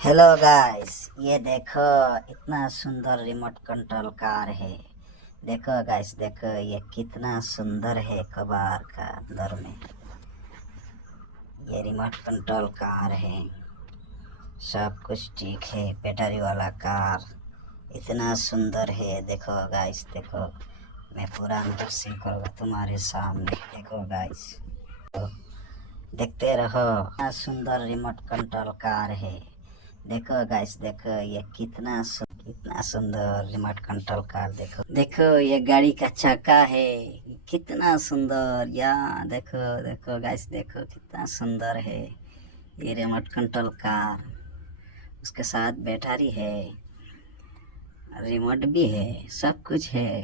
Hello guys, ये देखो इतना सुंदर रिमोट कंट्रोल कार है। देखो गाइस, देखो ये कितना सुंदर है। कबार का अंदर में ये रिमोट कंट्रोल कार है। सब कुछ ठीक है। बैटरी वाला कार इतना सुंदर है। देखो गाइस, देखो मैं पूरा अंदर से करूँगा तुम्हारे सामने। देखो गाइस, देखते रहो। इतना सुंदर रिमोट कंट्रोल कार है। देखो गाइस, देखो ये कितना सुंदर रिमोट कंट्रोल कार। देखो देखो ये गाड़ी का चक्का है। कितना सुंदर। या देखो देखो गाइस, देखो कितना सुंदर है ये रिमोट कंट्रोल कार। उसके साथ बैटरी है, रिमोट भी है, सब कुछ है।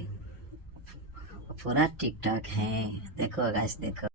पूरा ठीक ठाक है। देखो गाइस, देखो।